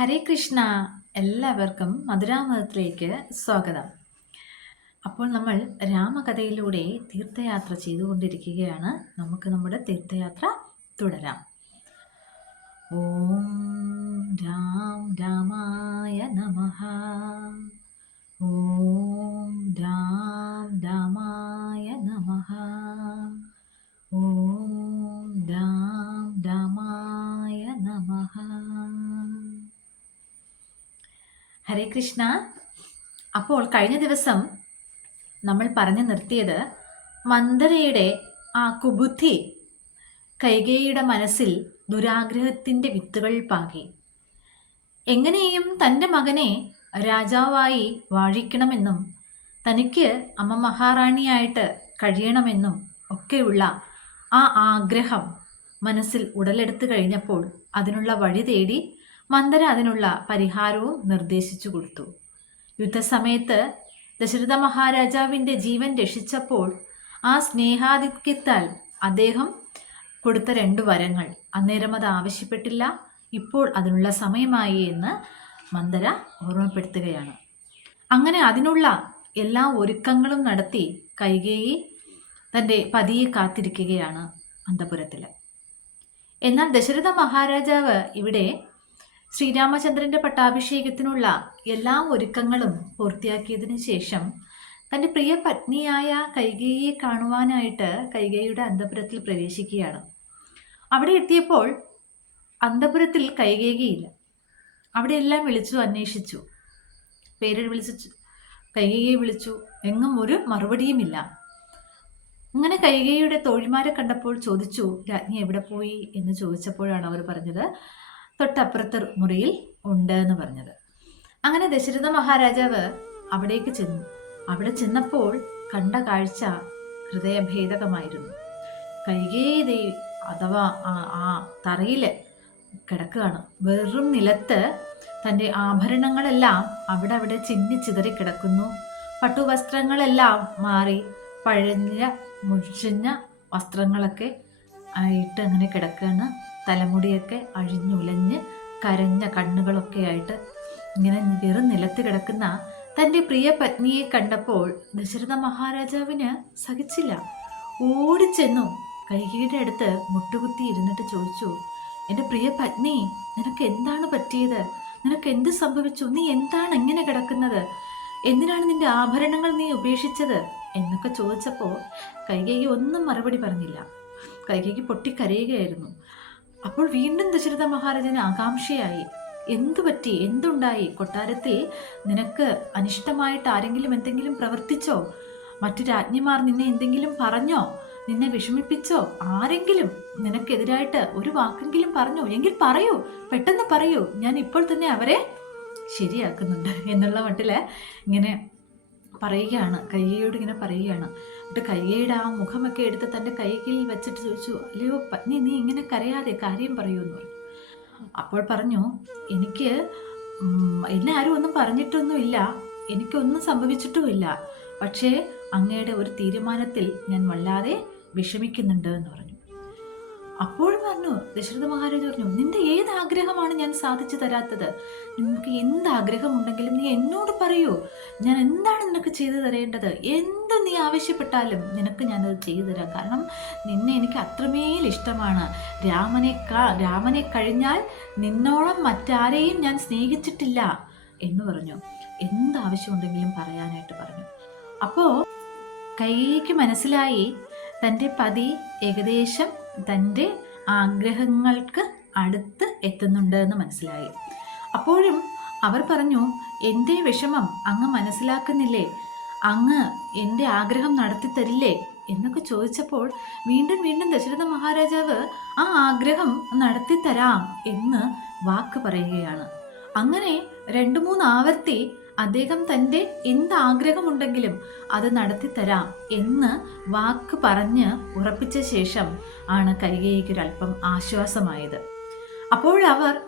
ഹരേ കൃഷ്ണ. എല്ലാവർക്കും മധുരാമതത്തിലേക്ക് സ്വാഗതം. അപ്പോൾ നമ്മൾ രാമകഥയിലൂടെ തീർത്ഥയാത്ര ചെയ്തുകൊണ്ടിരിക്കുകയാണ്. നമുക്ക് നമ്മുടെ തീർത്ഥയാത്ര തുടരാം. ഓം രാം രാമായ നമ. ഓം രാം രാമായ നമ. ഓം ഹരേ കൃഷ്ണ. അപ്പോൾ കഴിഞ്ഞ ദിവസം നമ്മൾ പറഞ്ഞു നിർത്തിയത് മന്ദരയുടെ ആ കുബുദ്ധി കൈകേയിയുടെ മനസ്സിൽ ദുരാഗ്രഹത്തിന്റെ വിത്തുകൾ പാകി. എങ്ങനെയും തന്റെ മകനെ രാജാവായി വാഴിക്കണമെന്നും തനിക്ക് അമ്മ മഹാറാണിയായിട്ട് കഴിയണമെന്നും ഒക്കെയുള്ള ആ ആഗ്രഹം മനസ്സിൽ ഉടലെടുത്തു കഴിഞ്ഞപ്പോൾ അതിനുള്ള വഴി തേടി മന്ദര അതിനുള്ള പരിഹാരവും നിർദ്ദേശിച്ചു കൊടുത്തു. യുദ്ധസമയത്ത് ദശരഥ മഹാരാജാവിന്റെ ജീവൻ രക്ഷിച്ചപ്പോൾ ആ സ്നേഹാധിക്യത്താൽ അദ്ദേഹം കൊടുത്ത രണ്ടു വരങ്ങൾ. അന്നേരം അത് ആവശ്യപ്പെട്ടില്ല. ഇപ്പോൾ അതിനുള്ള സമയമായി എന്ന് മന്ദര ഓർമ്മപ്പെടുത്തുകയാണ്. അങ്ങനെ അതിനുള്ള എല്ലാ ഒരുക്കങ്ങളും നടത്തി കൈകേയി തന്റെ പതിയെ കാത്തിരിക്കുകയാണ് അന്തപുരത്തിൽ എന്നാൽ ദശരഥ മഹാരാജാവ് ഇവിടെ ശ്രീരാമചന്ദ്രന്റെ പട്ടാഭിഷേകത്തിനുള്ള എല്ലാ ഒരുക്കങ്ങളും പൂർത്തിയാക്കിയതിനു ശേഷം തന്റെ പ്രിയ പത്നിയായ കൈകേയിയെ കാണുവാനായിട്ട് കൈകേയിയുടെ അന്തപുരത്തിൽ പ്രവേശിക്കുകയാണ്. അവിടെ എത്തിയപ്പോൾ അന്തപുരത്തിൽ കൈകേയിയില്ല. അവിടെ എല്ലാം വിളിച്ചു അന്വേഷിച്ചു. പേര് വിളിച്ചു കൈകേയെ വിളിച്ചു. എങ്ങും ഒരു മറുപടിയുമില്ല. അങ്ങനെ കൈകേയിയുടെ തോഴിമാരെ കണ്ടപ്പോൾ ചോദിച്ചു രാജ്ഞി എവിടെ പോയി? എന്ന് ചോദിച്ചപ്പോഴാണ് അവർ പറഞ്ഞത് തൊട്ടപ്പുറത്തെ മുറിയിൽ ഉണ്ട് എന്ന് പറഞ്ഞത്. അങ്ങനെ ദശരഥ മഹാരാജാവ് അവിടേക്ക് ചെന്നു. അവിടെ ചെന്നപ്പോൾ കണ്ട കാഴ്ച ഹൃദയഭേദകമായിരുന്നു. കൈകേയി അഥവാ ആ തറയിൽ കിടക്കുകയാണ്. വെറും നിലത്ത് തന്റെ ആഭരണങ്ങളെല്ലാം അവിടെ അവിടെ ചിന്നി ചിതറി കിടക്കുന്നു. പട്ടുവസ്ത്രങ്ങളെല്ലാം മാറി പഴഞ്ഞ മുഴിഞ്ഞ വസ്ത്രങ്ങളൊക്കെ ആയിട്ട് അങ്ങനെ കിടക്കുകയാണ്. തലമുടിയൊക്കെ അഴിഞ്ഞുലഞ്ഞ് കരഞ്ഞ കണ്ണുകളൊക്കെ ആയിട്ട് ഇങ്ങനെ വെറും നിലത്ത് കിടക്കുന്ന തന്റെ പ്രിയ പത്നിയെ കണ്ടപ്പോൾ ദശരഥ മഹാരാജാവിന് സഹിച്ചില്ല. ഓടിച്ചെന്നു കൈകീടെ അടുത്ത് മുട്ടുകുത്തി ഇരുന്നിട്ട് ചോദിച്ചു എന്റെ പ്രിയ പത്നി നിനക്ക് എന്താണ് പറ്റിയത്? നിനക്ക് എന്ത് സംഭവിച്ചു? നീ എന്താണ് എങ്ങനെ കിടക്കുന്നത്? എന്തിനാണ് നിന്റെ ആഭരണങ്ങൾ നീ ഉപേക്ഷിച്ചത്? എന്നൊക്കെ ചോദിച്ചപ്പോൾ കൈകേയി ഒന്നും മറുപടി പറഞ്ഞില്ല. കൈകേയി പൊട്ടിക്കരയുകയായിരുന്നു. അപ്പോൾ വീണ്ടും ദശരഥ മഹാരാജന് ആകാംക്ഷയായി എന്തു പറ്റി? എന്തുണ്ടായി? കൊട്ടാരത്തിൽ നിനക്ക് അനിഷ്ടമായിട്ട് ആരെങ്കിലും എന്തെങ്കിലും പ്രവർത്തിച്ചോ? മറ്റു രാജ്ഞിമാർ നിന്നെ എന്തെങ്കിലും പറഞ്ഞോ? നിന്നെ വിഷമിപ്പിച്ചോ? ആരെങ്കിലും നിനക്കെതിരായിട്ട് ഒരു വാക്കെങ്കിലും പറഞ്ഞോ? എങ്കിൽ പറയൂ പെട്ടെന്ന് പറയൂ. ഞാൻ ഇപ്പോൾ തന്നെ അവരെ ശരിയാക്കുന്നുണ്ട് എന്നുള്ള മട്ടിൽ ഇങ്ങനെ പറയുകയാണ് കയ്യയോട് ഇങ്ങനെ പറയുകയാണ്. എന്നിട്ട് കയ്യയുടെ ആ മുഖമൊക്കെ എടുത്ത് തന്റെ കൈകിൽ വെച്ചിട്ട് ചോദിച്ചു അല്ലയോ പത്നി നീ ഇങ്ങനെ കരയാതെ കാര്യം പറയൂ എന്ന് പറഞ്ഞു. അപ്പോൾ പറഞ്ഞു എനിക്ക് എന്നെ ആരും ഒന്നും പറഞ്ഞിട്ടൊന്നുമില്ല. എനിക്കൊന്നും സംഭവിച്ചിട്ടുമില്ല. പക്ഷേ അങ്ങയുടെ ഒരു തീരുമാനത്തിൽ ഞാൻ വല്ലാതെ വിഷമിക്കുന്നുണ്ട് എന്ന് പറഞ്ഞു. അപ്പോൾ പറഞ്ഞു ദശരഥ മഹാരാജ് പറഞ്ഞു നിന്റെ ഏത് ആഗ്രഹമാണ് ഞാൻ സാധിച്ചു തരാത്തത്? നിനക്ക് എന്ത് ആഗ്രഹമുണ്ടെങ്കിലും നീ എന്നോട് പറയൂ. ഞാൻ എന്താണ് നിനക്ക് ചെയ്തു തരേണ്ടത്? എന്ത് നീ ആവശ്യപ്പെട്ടാലും നിനക്ക് ഞാനത് ചെയ്തു തരാം. കാരണം നിന്നെ എനിക്ക് അത്രമേൽ ഇഷ്ടമാണ്. രാമനെ രാമനെ കഴിഞ്ഞാൽ നിന്നോളം മറ്റാരെയും ഞാൻ സ്നേഹിച്ചിട്ടില്ല എന്ന് പറഞ്ഞു. എന്ത് ആവശ്യമുണ്ടെങ്കിലും പറയാനായിട്ട് പറഞ്ഞു. അപ്പോൾ കൈക്ക് മനസ്സിലായി തന്റെ പതി ഏകദേശം തന്റെ ആഗ്രഹങ്ങൾക്ക് അടുത്ത് എത്തുന്നുണ്ട് എന്ന് മനസ്സിലായി. അപ്പോഴും അവർ പറഞ്ഞു എന്റെ വിഷമം അങ്ങ് മനസ്സിലാക്കുന്നില്ലേ? അങ്ങ് എന്റെ ആഗ്രഹം നടത്തി തരില്ലേ എന്നൊക്കെ ചോദിച്ചപ്പോൾ വീണ്ടും വീണ്ടും ദശരഥ മഹാരാജാവ് ആ ആഗ്രഹം നടത്തി തരാം എന്ന് വാക്ക് പറയുകയാണ്. അങ്ങനെ രണ്ടു മൂന്ന് ആവർത്തി അദ്ദേഹം തന്റെ എന്ത് ആഗ്രഹമുണ്ടെങ്കിലും അത് നടത്തിത്തരാം എന്ന് വാക്ക് പറഞ്ഞ് ഉറപ്പിച്ച ശേഷം ആണ് കൈകേയിക്കൊരല്പം ആശ്വാസമായത്. അപ്പോഴവർ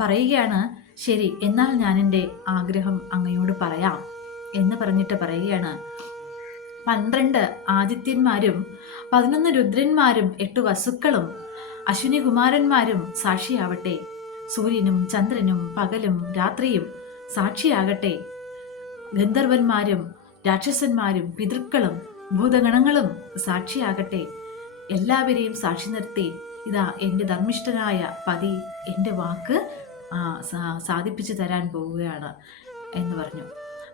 പറയുകയാണ് ശരി എന്നാൽ ഞാൻ എന്റെ ആഗ്രഹം അങ്ങയോട് പറയാം എന്ന് പറഞ്ഞിട്ട് പറയുകയാണ്. പന്ത്രണ്ട് ആദിത്യന്മാരും പതിനൊന്ന് രുദ്രന്മാരും എട്ട് വസുക്കളും അശ്വിനി കുമാരന്മാരും സാക്ഷിയാവട്ടെ സൂര്യനും ചന്ദ്രനും പകലും രാത്രിയും സാക്ഷിയാകട്ടെ. ഗന്ധർവന്മാരും രാക്ഷസന്മാരും പിതൃക്കളും ഭൂതഗണങ്ങളും സാക്ഷിയാകട്ടെ. എല്ലാവരെയും സാക്ഷി നിർത്തി ഇതാ എന്റെ ധർമ്മിഷ്ഠനായ പതി എന്റെ വാക്ക് സാധിപ്പിച്ചു തരാൻ പോവുകയാണ് എന്ന് പറഞ്ഞു.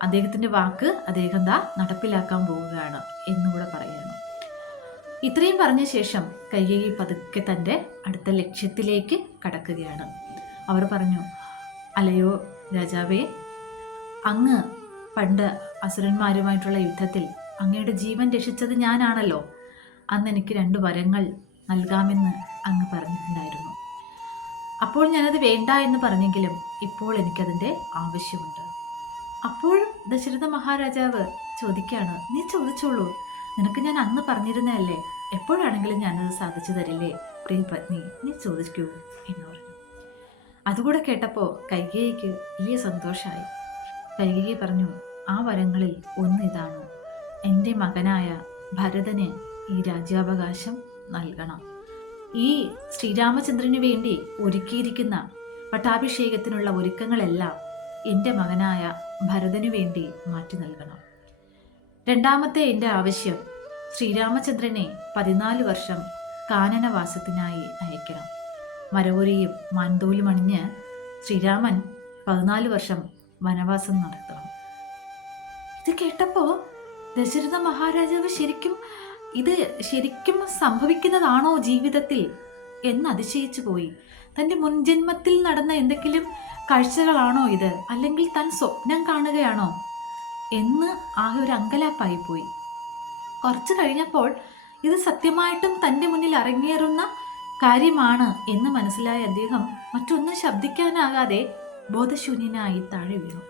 അദ്ദേഹത്തിന്റെ വാക്ക് അദ്ദേഹം ദാ നടപ്പിലാക്കാൻ പോവുകയാണ് എന്നുകൂടെ പറയുന്നു. ഇത്രയും പറഞ്ഞ ശേഷം കൈകേയി പതുക്കെ തന്റെ അടുത്ത ലക്ഷ്യത്തിലേക്ക് കടക്കുകയാണ്. അവർ പറഞ്ഞു അലയോ രാജാവേ അങ്ങ് പണ്ട് അസുരന്മാരുമായിട്ടുള്ള യുദ്ധത്തിൽ അങ്ങയുടെ ജീവൻ രക്ഷിച്ചത് ഞാനാണല്ലോ. അന്ന് എനിക്ക് രണ്ട് വരങ്ങൾ നൽകാമെന്ന് അങ്ങ് പറഞ്ഞിട്ടുണ്ടായിരുന്നു. അപ്പോൾ ഞാനത് വേണ്ട എന്ന് പറഞ്ഞെങ്കിലും ഇപ്പോൾ എനിക്കതിന്റെ ആവശ്യമുണ്ട്. അപ്പോൾ ദശരഥ മഹാരാജാവ് ചോദിക്കുകയാണ് നീ ചോദിച്ചോളൂ നിനക്ക് ഞാൻ അന്ന് പറഞ്ഞിരുന്നതല്ലേ? എപ്പോഴാണെങ്കിലും ഞാനത് സാധിച്ചു തരില്ലേ? പ്രിയ പത്നി നീ ചോദിക്കൂ എന്ന് പറഞ്ഞു. അതുകൂടെ കേട്ടപ്പോൾ കൈകേയിക്ക് വലിയ സന്തോഷമായി കൈകേയി പറഞ്ഞു ആ വരങ്ങളിൽ ഒന്നിതാണ് എന്റെ മകനായ ഭരതന് ഈ രാജ്യാവകാശം നൽകണം. ഈ ശ്രീരാമചന്ദ്രന് വേണ്ടി ഒരുക്കിയിരിക്കുന്ന പട്ടാഭിഷേകത്തിനുള്ള ഒരുക്കങ്ങളെല്ലാം എന്റെ മകനായ ഭരതനു വേണ്ടി മാറ്റി നൽകണം. രണ്ടാമത്തെ എന്റെ ആവശ്യം ശ്രീരാമചന്ദ്രനെ പതിനാല് വർഷം കാനനവാസത്തിനായി അയക്കണം മരവുരിയും മാൻതോലും അണിഞ്ഞ് ശ്രീരാമൻ പതിനാല് വർഷം വനവാസം നടത്തണം. ഇത് കേട്ടപ്പോൾ ദശരഥ മഹാരാജാവ് ശരിക്കും ഇത് ശരിക്കും സംഭവിക്കുന്നതാണോ ജീവിതത്തിൽ എന്ന് അതിശയിച്ചു പോയി. തന്റെ മുൻജന്മത്തിൽ നടന്ന എന്തെങ്കിലും കാഴ്ചകളാണോ ഇത്? അല്ലെങ്കിൽ താൻ സ്വപ്നം കാണുകയാണോ? എന്ന് ആകെ ഒരു അങ്കലാപ്പായി പോയി. കുറച്ച് കഴിഞ്ഞപ്പോൾ ഇത് സത്യമായിട്ടും തന്റെ മുന്നിൽ അരങ്ങേറുന്ന കാര്യമാണ് എന്ന് മനസ്സിലായ അദ്ദേഹം മറ്റൊന്നും ശബ്ദിക്കാനാകാതെ ബോധശൂന്യനായി താഴെ വീണു.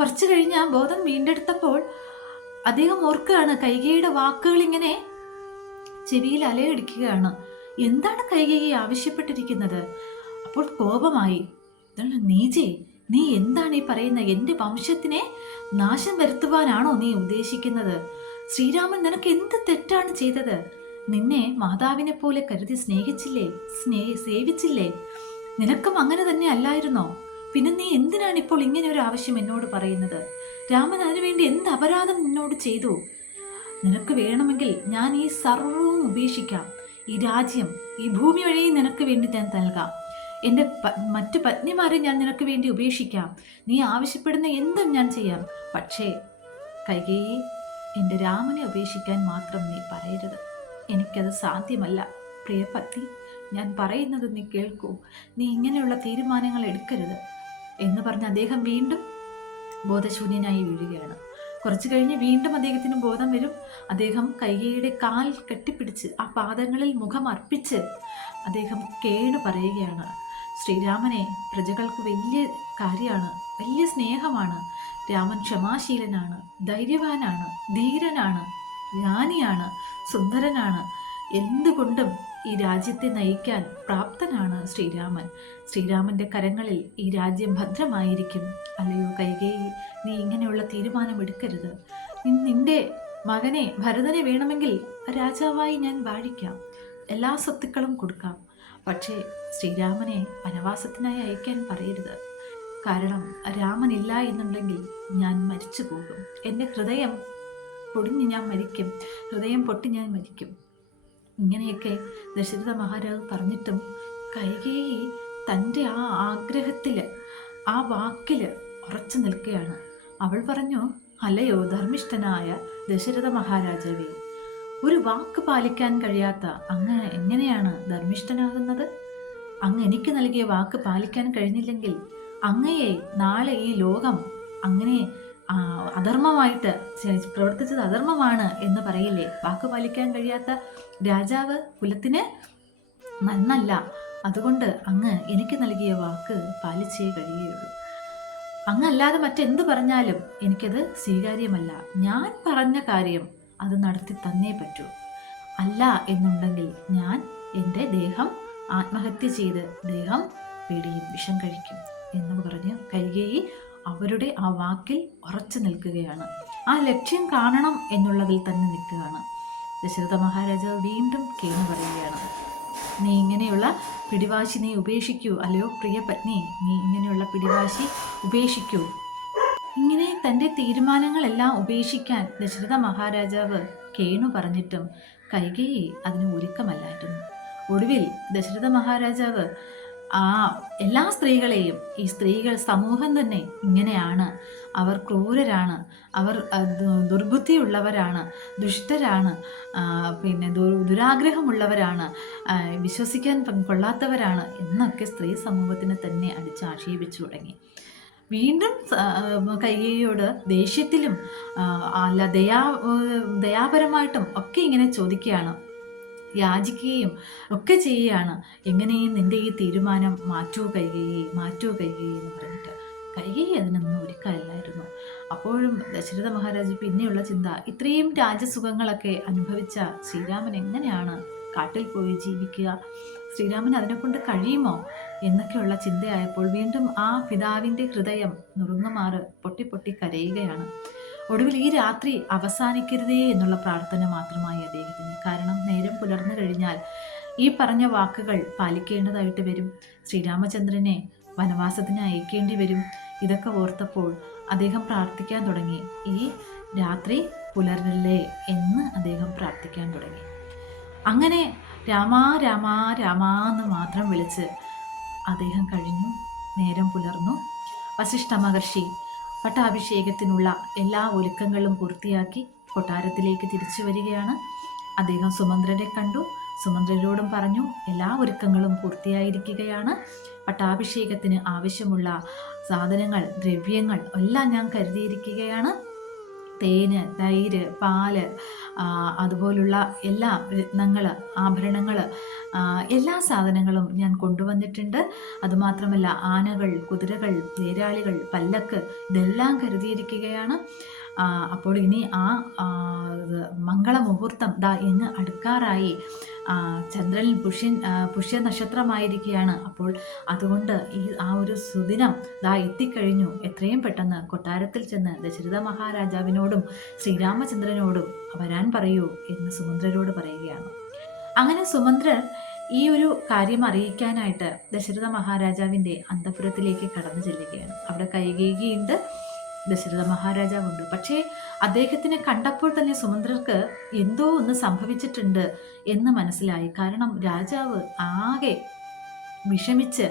കുറച്ചു കഴിഞ്ഞ് ബോധം വീണ്ടെടുത്തപ്പോൾ അദ്ദേഹം ഓർക്കുകയാണ് കൈകയുടെ വാക്കുകൾ ഇങ്ങനെ ചെവിയിൽ അലയടിക്കുകയാണ്. എന്താണ് കൈകയെ ആവശ്യപ്പെട്ടിരിക്കുന്നത്? അപ്പോൾ കോപമായി നീജേ നീ എന്താണ് ഈ പറയുന്ന? എന്റെ വംശത്തിനെ നാശം വരുത്തുവാനാണോ നീ ഉദ്ദേശിക്കുന്നത്? ശ്രീരാമൻ നിനക്ക് എന്ത് തെറ്റാണ് ചെയ്തത്? നിന്നെ മാതാവിനെ പോലെ കരുതി സ്നേഹിച്ചില്ലേ? സ്നേ സേവിച്ചില്ലേ? നിനക്കും അങ്ങനെ തന്നെ അല്ലായിരുന്നോ? പിന്നെ നീ എന്തിനാണ് ഇപ്പോൾ ഇങ്ങനെ ഒരു ആവശ്യം എന്നോട് പറയുന്നത്? രാമൻ അതിനുവേണ്ടി എന്ത് അപരാധം നിന്നോട് ചെയ്തു? നിനക്ക് വേണമെങ്കിൽ ഞാൻ ഈ സർവവും ഉപേക്ഷിക്കാം. ഈ രാജ്യം ഈ ഭൂമി വഴി നിനക്ക് വേണ്ടി ഞാൻ നൽകാം. എന്റെ മറ്റു പത്നിമാരെ ഞാൻ നിനക്ക് വേണ്ടി ഉപേക്ഷിക്കാം. നീ ആവശ്യപ്പെടുന്ന എന്തും ഞാൻ ചെയ്യാം. പക്ഷേ കൈകേ എന്റെ രാമനെ ഉപേക്ഷിക്കാൻ മാത്രം നീ പറയരുത്. എനിക്കത് സാധ്യമല്ല. പ്രിയപത്തി ഞാൻ പറയുന്നത് നീ കേൾക്കൂ. നീ ഇങ്ങനെയുള്ള തീരുമാനങ്ങൾ എടുക്കരുത് എന്ന് പറഞ്ഞ് അദ്ദേഹം വീണ്ടും ബോധശൂന്യനായി വീഴുകയാണ്. കുറച്ചു കഴിഞ്ഞ് വീണ്ടും അദ്ദേഹത്തിന് ബോധം വരും. അദ്ദേഹം കൈകയുടെ കാൽ കെട്ടിപ്പിടിച്ച് ആ പാദങ്ങളിൽ മുഖം അർപ്പിച്ച് അദ്ദേഹം കേട് പറയുകയാണ്. ശ്രീരാമനെ പ്രജകൾക്ക് വലിയ കാര്യമാണ് വലിയ സ്നേഹമാണ്. രാമൻ ക്ഷമാശീലനാണ് ധൈര്യവാനാണ് ധീരനാണ് ജ്ഞാനിയാണ്. സുന്ദരനാണ്. എന്തുകൊണ്ടും ഈ രാജ്യത്തെ നയിക്കാൻ പ്രാപ്തനാണ് ശ്രീരാമൻ. ശ്രീരാമന്റെ കരങ്ങളിൽ ഈ രാജ്യം ഭദ്രമായിരിക്കും. അല്ലയോ കൈകേയി നീ ഇങ്ങനെയുള്ള തീരുമാനം എടുക്കരുത് നിന്റെ മകനെ ഭരതനെ വേണമെങ്കിൽ രാജാവായി ഞാൻ വാഴിക്കാം. എല്ലാ സ്വത്തുക്കളും കൊടുക്കാം. പക്ഷേ ശ്രീരാമനെ വനവാസത്തിനായി അയക്കാൻ പറയരുത്. കാരണം രാമനില്ല എന്നുണ്ടെങ്കിൽ ഞാൻ മരിച്ചു പോകും എന്റെ ഹൃദയം പൊടിഞ്ഞ് ഞാൻ മരിക്കും. ഹൃദയം പൊട്ടി ഞാൻ മരിക്കും. ഇങ്ങനെയൊക്കെ ദശരഥ മഹാരാജ് പറഞ്ഞിട്ടും കൈകേയി തന്റെ ആ ആഗ്രഹത്തിൽ ആ വാക്കിൽ ഉറച്ചു നിൽക്കുകയാണ്. അവൾ പറഞ്ഞു അല്ലയോ ധർമ്മിഷ്ഠനായ ദശരഥ മഹാരാജാവേ ഒരു വാക്ക് പാലിക്കാൻ കഴിയാത്ത അങ്ങ് എങ്ങനെയാണ് ധർമ്മിഷ്ഠനാകുന്നത്? അങ്ങ് എനിക്ക് നൽകിയ വാക്ക് പാലിക്കാൻ കഴിഞ്ഞില്ലെങ്കിൽ അങ്ങയെ നാളെ ഈ ലോകം അങ്ങനെ അധർമ്മമായിട്ട് പ്രവർത്തിച്ചത് അധർമ്മമാണ് എന്ന് പറയില്ലേ? വാക്ക് പാലിക്കാൻ കഴിയാത്ത രാജാവ് കുലത്തിന് നന്നല്ല. അതുകൊണ്ട് അങ്ങ് എനിക്ക് നൽകിയ വാക്ക് പാലിച്ചേ കഴിയുകയുള്ളൂ അങ്ങല്ലാതെ മറ്റെന്ത് പറഞ്ഞാലും എനിക്കത് സ്വീകാര്യമല്ല. ഞാൻ പറഞ്ഞ കാര്യം അത് നടത്തി തന്നേ പറ്റൂ. അല്ല എന്നുണ്ടെങ്കിൽ ഞാൻ എന്റെ ദേഹം ആത്മഹത്യ ചെയ്ത് ദേഹം പിടിയും വിഷം കഴിക്കും എന്ന് പറഞ്ഞ് കൈകേയി അവരുടെ ആ വാക്കിൽ ഉറച്ചു നിൽക്കുകയാണ്. ആ ലക്ഷ്യം കാണണം എന്നുള്ളതിൽ തന്നെ നിൽക്കുകയാണ്. ദശരഥ മഹാരാജാവ് വീണ്ടും കേണു പറയുകയാണ്. നീ ഇങ്ങനെയുള്ള പിടിവാശി നീ ഉപേക്ഷിക്കൂ അല്ലയോ പ്രിയ പത്നി? നീ ഇങ്ങനെയുള്ള പിടിവാശി ഉപേക്ഷിക്കൂ. ഇങ്ങനെ തന്റെ തീരുമാനങ്ങളെല്ലാം ഉപേക്ഷിക്കാൻ ദശരഥ മഹാരാജാവ് കേണു പറഞ്ഞിട്ടും കൈകേയി അതിന് ഒരുക്കമല്ലായിരുന്നു. ഒടുവിൽ ദശരഥ മഹാരാജാവ് ആ എല്ലാ സ്ത്രീകളെയും ഈ സ്ത്രീകൾ സമൂഹം തന്നെ ഇങ്ങനെയാണ്. അവർ ക്രൂരരാണ്. അവർ ദുർബുദ്ധിയുള്ളവരാണ് ദുഷ്ടരാണ് പിന്നെ ദുരാഗ്രഹമുള്ളവരാണ് വിശ്വസിക്കാൻ കൊള്ളാത്തവരാണ് എന്നൊക്കെ സ്ത്രീ സമൂഹത്തിനെ തന്നെ അടിച്ച് ആക്ഷേപിച്ചു തുടങ്ങി. വീണ്ടും കൈകയോട് ദേഷ്യത്തിലും അല്ല ദയാ ദയാപരമായിട്ടും ഒക്കെ ഇങ്ങനെ ചോദിക്കുകയാണ്. യാചിക്കുകയും ഒക്കെ ചെയ്യുകയാണ്. എങ്ങനെയും നിന്റെ ഈ തീരുമാനം മാറ്റൂ കൈകേയി മാറ്റൂ കൈകേയി എന്ന് പറഞ്ഞിട്ട്. കൈകേയി അതിനൊന്നും ഒരുക്കമല്ലായിരുന്നു. അപ്പോഴും ദശരഥ മഹാരാജ് പിന്നെയുള്ള ചിന്ത ഇത്രയും രാജസുഖങ്ങളൊക്കെ അനുഭവിച്ച ശ്രീരാമൻ എങ്ങനെയാണ് കാട്ടിൽ പോയി ജീവിക്കുക? ശ്രീരാമൻ അതിനെക്കൊണ്ട് കഴിയുമോ? എന്നൊക്കെയുള്ള ചിന്തയായപ്പോൾ വീണ്ടും ആ പിതാവിന്റെ ഹൃദയം നുറുങ്ങുമാറ് പൊട്ടി പൊട്ടി കരയുകയാണ്. ഒടുവിൽ ഈ രാത്രി അവസാനിക്കരുതേ എന്നുള്ള പ്രാർത്ഥന മാത്രമായി അദ്ദേഹത്തിന്. കാരണം നേരം പുലർന്നു കഴിഞ്ഞാൽ ഈ പറഞ്ഞ വാക്കുകൾ പാലിക്കേണ്ടതായിട്ട് വരും. ശ്രീരാമചന്ദ്രനെ വനവാസത്തിന് അയക്കേണ്ടി വരും. ഇതൊക്കെ ഓർത്തപ്പോൾ അദ്ദേഹം പ്രാർത്ഥിക്കാൻ തുടങ്ങി. ഈ രാത്രി പുലരല്ലേ എന്ന് അദ്ദേഹം പ്രാർത്ഥിക്കാൻ തുടങ്ങി. അങ്ങനെ രാമാ രാമാ രാമാ എന്ന് മാത്രം വിളിച്ച് അദ്ദേഹം കഴിഞ്ഞു. നേരം പുലർന്നു. വസിഷ്ഠ മഹർഷി പട്ടാഭിഷേകത്തിനുള്ള എല്ലാ ഒരുക്കങ്ങളും പൂർത്തിയാക്കി കൊട്ടാരത്തിലേക്ക് തിരിച്ചു വരികയാണ്. അദ്ദേഹം സുമന്ത്രരെ കണ്ടു. സുമന്ത്രരോടും പറഞ്ഞു എല്ലാ ഒരുക്കങ്ങളും പൂർത്തിയായിരിക്കുകയാണ്. പട്ടാഭിഷേകത്തിന് ആവശ്യമുള്ള സാധനങ്ങൾ ദ്രവ്യങ്ങൾ എല്ലാം ഞാൻ കരുതിയിരിക്കുകയാണ്. തേന് തൈര് പാൽ അതുപോലുള്ള എല്ലാ രത്നങ്ങൾ ആഭരണങ്ങൾ എല്ലാ സാധനങ്ങളും ഞാൻ കൊണ്ടുവന്നിട്ടുണ്ട്. അതുമാത്രമല്ല ആനകൾ കുതിരകൾ തേരാളികൾ പല്ലക്ക് ഇതെല്ലാം കരുതിയിരിക്കുകയാണ്. അപ്പോൾ ഇനി ആ മംഗളമുഹൂർത്തം ദാ ഇങ്ങ് അടുക്കാറായി. ചന്ദ്രൻ പുഷ്യൻ പുഷ്യ നക്ഷത്രമായിരിക്കുകയാണ് അപ്പോൾ അതുകൊണ്ട് ഈ ആ ഒരു സുദിനം ദാ എത്തിക്കഴിഞ്ഞു. എത്രയും പെട്ടെന്ന് കൊട്ടാരത്തിൽ ചെന്ന് ദശരഥ മഹാരാജാവിനോടും ശ്രീരാമചന്ദ്രനോടും വരാൻ പറയൂ എന്ന് സുമന്ത്രരോട് പറയുകയാണ്. അങ്ങനെ സുമന്ദ്രർ ഈ ഒരു കാര്യം അറിയിക്കാനായിട്ട് ദശരഥ മഹാരാജാവിന്റെ അന്തപുരത്തിലേക്ക് കടന്നു ചെല്ലുകയാണ്. അവിടെ കൈകേകിയുണ്ട്. ദശരഥ മഹാരാജാവുണ്ട്. പക്ഷേ അദ്ദേഹത്തിനെ കണ്ടപ്പോൾ തന്നെ സുമന്ത്രർക്ക് എന്തോ ഒന്ന് സംഭവിച്ചിട്ടുണ്ട് എന്ന് മനസ്സിലായി. കാരണം രാജാവ് ആകെ വിഷമിച്ച്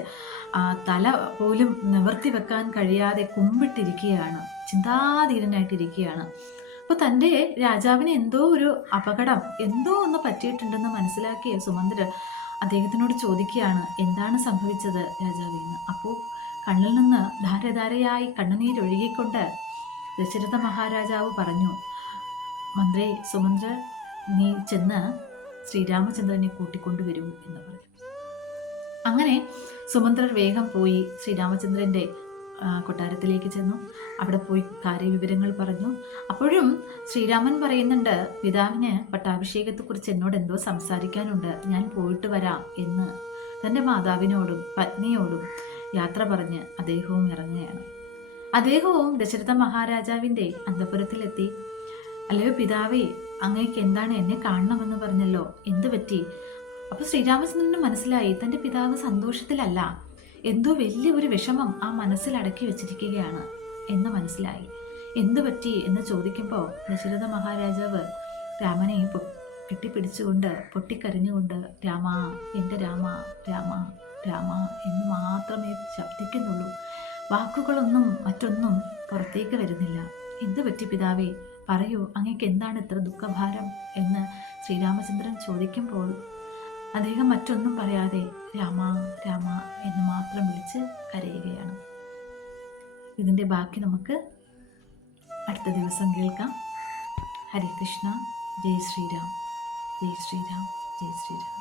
തല പോലും നിവർത്തി വെക്കാൻ കഴിയാതെ കുമ്പിട്ടിരിക്കുകയാണ്. ചിന്താധീരനായിട്ടിരിക്കുകയാണ് അപ്പോൾ തന്റെ രാജാവിന് എന്തോ ഒരു അപകടം എന്തോ ഒന്ന് പറ്റിയിട്ടുണ്ടെന്ന് മനസ്സിലാക്കിയ സുമന്ത്രർ അദ്ദേഹത്തിനോട് ചോദിക്കുകയാണ് എന്താണ് സംഭവിച്ചത് രാജാവിന്ന് അപ്പോൾ കണ്ണിൽ നിന്ന് ധാരധാരയായി കണ്ണുനീരൊഴുകിക്കൊണ്ട് ദശരഥ മഹാരാജാവ് പറഞ്ഞു മന്ത്രി സുമന്ത്ര നീ ചെന്ന് ശ്രീരാമചന്ദ്രനെ കൂട്ടിക്കൊണ്ടുവരൂ എന്ന് പറഞ്ഞു. അങ്ങനെ സുമന്ത്രർ വേഗം പോയി ശ്രീരാമചന്ദ്രന്റെ കൊട്ടാരത്തിലേക്ക് ചെന്നു. അവിടെ പോയി കാര്യവിവരങ്ങൾ പറഞ്ഞു. അപ്പോഴും ശ്രീരാമൻ പറയുന്നുണ്ട് പിതാവിന് പട്ടാഭിഷേകത്തെക്കുറിച്ച് എന്നോട് എന്തോ സംസാരിക്കാനുണ്ട്. ഞാൻ പോയിട്ട് വരാം എന്ന്. തന്റെ മാതാവിനോടും പത്നിയോടും യാത്ര പറഞ്ഞ് അദ്ദേഹവും ഇറങ്ങുകയാണ്. അദ്ദേഹവും ദശരഥ മഹാരാജാവിന്റെ അന്തപുരത്തിലെത്തി. അല്ലയോ പിതാവേ അങ്ങേക്ക് എന്താണ് എന്നെ കാണണമെന്ന് പറഞ്ഞല്ലോ? എന്തു പറ്റി? അപ്പോൾ ശ്രീരാമചന്ദ്രന് മനസ്സിലായി തന്റെ പിതാവ് സന്തോഷത്തിലല്ല. എന്തോ വലിയ ഒരു വിഷമം ആ മനസ്സിൽ അടക്കി വെച്ചിരിക്കുകയാണ് എന്ന് മനസ്സിലായി. എന്തു പറ്റി? എന്ന് ചോദിക്കുമ്പോൾ ദശരഥ മഹാരാജാവ് രാമനെ കെട്ടിപ്പിടിച്ചുകൊണ്ട് പൊട്ടിക്കരഞ്ഞുകൊണ്ട് രാമ എന്റെ രാമ രാമ രാമ എന്ന് മാത്രമേ ശബ്ദിക്കുന്നുള്ളൂ. വാക്കുകളൊന്നും മറ്റൊന്നും പുറത്തേക്ക് വരുന്നില്ല. എന്തു പറ്റി പിതാവേ? പറയൂ അങ്ങേക്ക് എന്താണ് ഇത്ര ദുഃഖഭാരം? എന്ന് ശ്രീരാമചന്ദ്രൻ ചോദിക്കുമ്പോൾ അദ്ദേഹം മറ്റൊന്നും പറയാതെ രാമ രാമ എന്ന് മാത്രം വിളിച്ച് കരയുകയാണ്. ഇതിന്റെ ബാക്കി നമുക്ക് അടുത്ത ദിവസം കേൾക്കാം. ഹരികൃഷ്ണ ജയ് ശ്രീരാം. ജയ് ശ്രീരാം. ജയ് ശ്രീരാം.